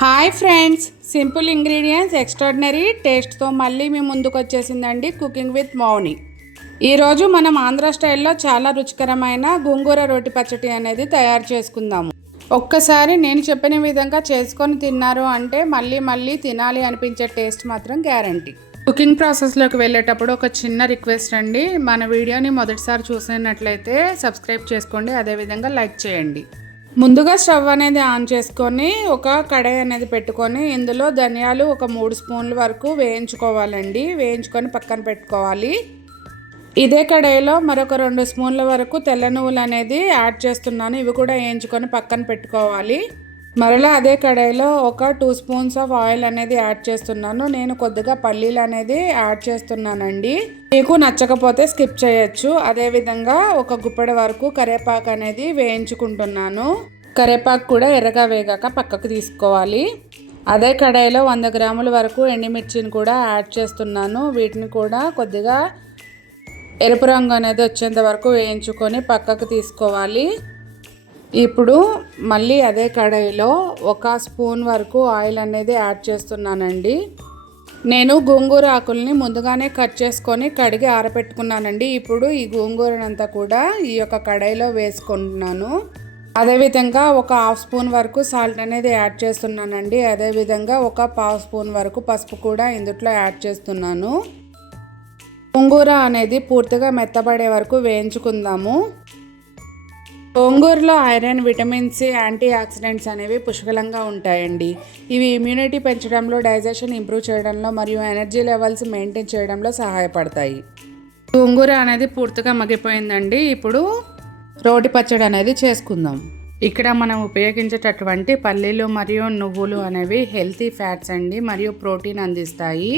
Hi friends, simple ingredients extraordinary టేస్ట్తో మళ్ళీ మీ ముందుకు వచ్చేసిందండి కుకింగ్ విత్ మౌని. ఈరోజు మనం ఆంధ్ర స్టైల్లో చాలా రుచికరమైన గోంగూర రోటి పచ్చడి అనేది తయారు చేసుకుందాము. ఒక్కసారి నేను చెప్పిన విధంగా చేసుకొని తిన్నారు అంటే మళ్ళీ మళ్ళీ తినాలి అనిపించే టేస్ట్ మాత్రం గ్యారంటీ. కుకింగ్ ప్రాసెస్లోకి వెళ్ళేటప్పుడు ఒక చిన్న రిక్వెస్ట్ అండి, మన వీడియోని మొదటిసారి చూసినట్లయితే సబ్స్క్రైబ్ చేసుకోండి, అదేవిధంగా లైక్ చేయండి. ముందుగా స్టవ్ అనేది ఆన్ చేసుకొని ఒక కడాయి అనేది పెట్టుకొని ఇందులో ధనియాలు ఒక 3 స్పూన్ల వరకు వేయించుకోవాలండి. వేయించుకొని పక్కన పెట్టుకోవాలి. ఇదే కడాయిలో మరొక 2 స్పూన్ల వరకు తెల్ల నువ్వులు అనేది యాడ్ చేస్తున్నాను. ఇవి కూడా వేయించుకొని పక్కన పెట్టుకోవాలి. మరలా అదే కడాయిలో ఒక 2 స్పూన్స్ ఆఫ్ ఆయిల్ అనేది యాడ్ చేస్తున్నాను. నేను కొద్దిగా పల్లీలు అనేది యాడ్ చేస్తున్నానండి. మీకు నచ్చకపోతే స్కిప్ చేయొచ్చు. అదేవిధంగా ఒక గుప్పెడ వరకు కరివేపాకు అనేది వేయించుకుంటున్నాను. కరివేపాకు కూడా ఎర్రగా వేగాక పక్కకు తీసుకోవాలి. అదే కడాయిలో 100 గ్రాముల వరకు ఎండుమిర్చిని కూడా యాడ్ చేస్తున్నాను. వీటిని కూడా కొద్దిగా ఎరుపు రంగు అనేది వచ్చేంత వరకు వేయించుకొని పక్కకు తీసుకోవాలి. ఇప్పుడు మళ్ళీ అదే కడాయిలో 1 స్పూన్ వరకు ఆయిల్ అనేది యాడ్ చేస్తున్నానండి. నేను గోంగూర ఆకుల్ని ముందుగానే కట్ చేసుకొని కడిగి ఆరబెట్టుకున్నానండి. ఇప్పుడు ఈ గోంగూరనంతా కూడా ఈ యొక్క కడాయిలో వేసుకుంటున్నాను. అదేవిధంగా ఒక 1/2 స్పూన్ వరకు సాల్ట్ అనేది యాడ్ చేస్తున్నానండి. అదేవిధంగా ఒక 1/2 స్పూన్ వరకు పసుపు కూడా ఇందులో యాడ్ చేస్తున్నాను. గోంగూర అనేది పూర్తిగా మెత్తబడే వరకు వేయించుకుందాము. గోంగూరలో iron, vitamin C, antioxidants అనేవి పుష్కలంగా ఉంటాయండి. ఇవి ఇమ్యూనిటీ పెంచడంలో, డైజెషన్ ఇంప్రూవ్ చేయడంలో మరియు ఎనర్జీ లెవెల్స్ మెయింటైన్ చేయడంలో సహాయపడతాయి. గోంగూర అనేది పూర్తిగా మగ్గిపోయిందండి. ఇప్పుడు రోటి పచ్చడి అనేది చేసుకుందాం. ఇక్కడ మనం ఉపయోగించేటటువంటి పల్లీలు మరియు నువ్వులు అనేవి హెల్తీ ఫ్యాట్స్ అండి మరియు ప్రోటీన్ అందిస్తాయి.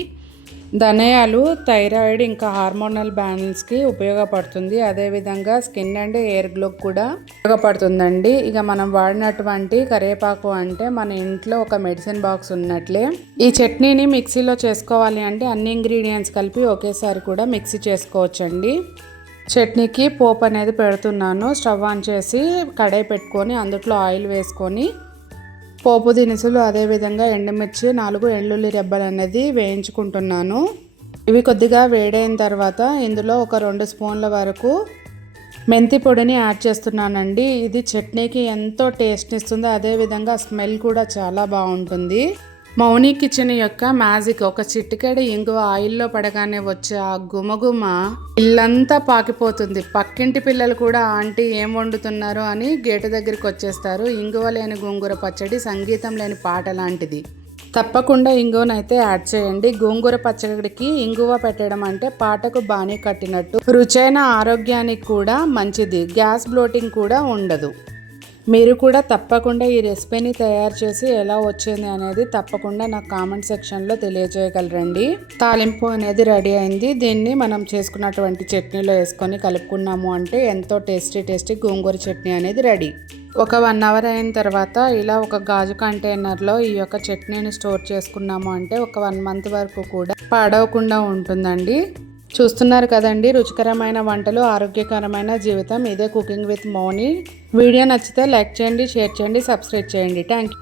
ధనియాలు థైరాయిడ్ ఇంకా హార్మోనల్ బ్యాలెన్స్కి ఉపయోగపడుతుంది. అదేవిధంగా స్కిన్ అండ్ హెయిర్ గ్లోకి కూడా ఉపయోగపడుతుందండి. ఇక మనం వాడినటువంటి కరివేపాకు అంటే మన ఇంట్లో ఒక మెడిసిన్ బాక్స్ ఉన్నట్లే. ఈ చట్నీని మిక్సీలో చేసుకోవాలి అంటే అన్ని ఇంగ్రీడియంట్స్ కలిపి ఒకేసారి కూడా మిక్సీ చేసుకోవచ్చండి. చట్నీకి పోపు అనేది పెడుతున్నాను. స్టవ్ ఆన్ చేసి కడాయి పెట్టుకొని అందులో ఆయిల్ వేసుకొని పోపు దినుసులు, అదేవిధంగా ఎండుమిర్చి, 4 వెల్లుల్లి రెబ్బలు అనేది వేయించుకుంటున్నాను. ఇవి కొద్దిగా వేడైన తర్వాత ఇందులో ఒక 2 స్పూన్ల వరకు మెంతి పొడిని యాడ్ చేస్తున్నానండి. ఇది చట్నీకి ఎంతో టేస్ట్ ఇస్తుంది. అదేవిధంగా స్మెల్ కూడా చాలా బాగుంటుంది. మౌని కిచెన్ యొక్క మ్యాజిక్, ఒక చిటికెడు ఇంగువ ఆయిల్లో పడగానే వచ్చే ఆ గుమగుమ ఇల్లంతా పాకిపోతుంది. పక్కింటి పిల్లలు కూడా ఆంటీ ఏం వండుతున్నారు అని గేటు దగ్గరికి వచ్చేస్తారు. ఇంగువ లేని గోంగూర పచ్చడి సంగీతం లేని పాట లాంటిది. తప్పకుండా ఇంగువనైతే యాడ్ చేయండి. గోంగూర పచ్చడికి ఇంగువ పెట్టడం అంటే పాటకు బాణీ కట్టినట్టు. రుచైన ఆరోగ్యానికి కూడా మంచిది. గ్యాస్ బ్లోటింగ్ కూడా ఉండదు. మీరు కూడా తప్పకుండా ఈ రెసిపీని తయారు చేసి ఎలా వచ్చింది అనేది తప్పకుండా నాకు కామెంట్ సెక్షన్లో తెలియజేయగలరండి. తాలింపు అనేది రెడీ అయింది. దీన్ని మనం చేసుకున్నటువంటి చట్నీలో వేసుకొని కలుపుకున్నాము అంటే ఎంతో టేస్టీ గోంగూర చట్నీ అనేది రెడీ. ఒక 1 అవర్ అయిన తర్వాత ఇలా ఒక గాజు కంటైనర్లో ఈ యొక్క చట్నీని స్టోర్ చేసుకున్నాము అంటే ఒక 1 మంత్ వరకు కూడా పాడవకుండా ఉంటుందండి. చూస్తున్నారు కదండి, రుచికరమైన వంటలు, ఆరోగ్యకరమైన జీవితం. ఇదే కుకింగ్ విత్ మౌని. వీడియో నచ్చితే లైక్ చేయండి, షేర్ చేయండి, సబ్స్క్రైబ్ చేయండి. Thank you.